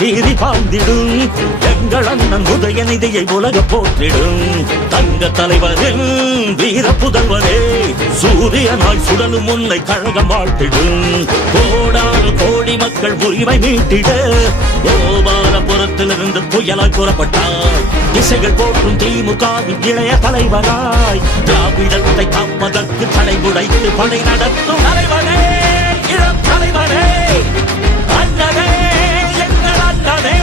சீறி பாய்ந்திடும் எங்கள் அண்ணன் உதயநிதியை உலக போற்றிடும் தங்க தலைவரின் வீர புதல்வரே சூரியனாய் சுடலும் உன்னை கழகம் வாழ்த்திடும் கோடான கோடி மக்கள் உரிமை மீட்டிட கோபாலபுரத்திலிருந்து புயலாய் புறப்பட்டார் திசைகள் போற்றும் திமுகவின் இளைய தலைவராய் திராவிடத்தை காப்பதற்கு தலை உடைத்து படை நடத்தும் தலைவரே இளம் தலைவரே அண்ணனே எங்கள் அண்ணனே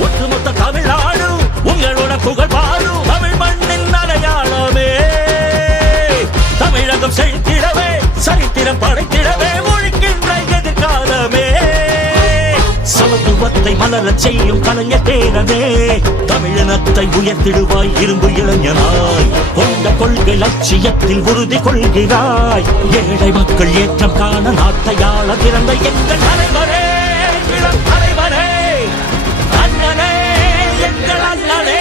ஒட்டுமொத்த தமிழ்நாடு உங்களோட புகழ் பாடும் தமிழ் மண்ணின் அடையாளமே தமிழகம் செழித்திடவே சரித்திரம் படைத்திடவே ஒழிக்கின்ற எதிர்காலமே சமத்துவத்தை மலரச் செய்யும் கலைஞர் பேரனே தமிழினத்தை உயர்த்திடுவாய் இரும்பு இளைஞனாய் கொண்ட கொள்கை லட்சியத்தில் உறுதி கொள்கிறாய் ஏழை மக்கள் ஏற்றம் காண நாட்டையாள திறந்த எங்கள் தலைவரே இளம் தலைவரே அண்ணனே எங்கள் அண்ணனே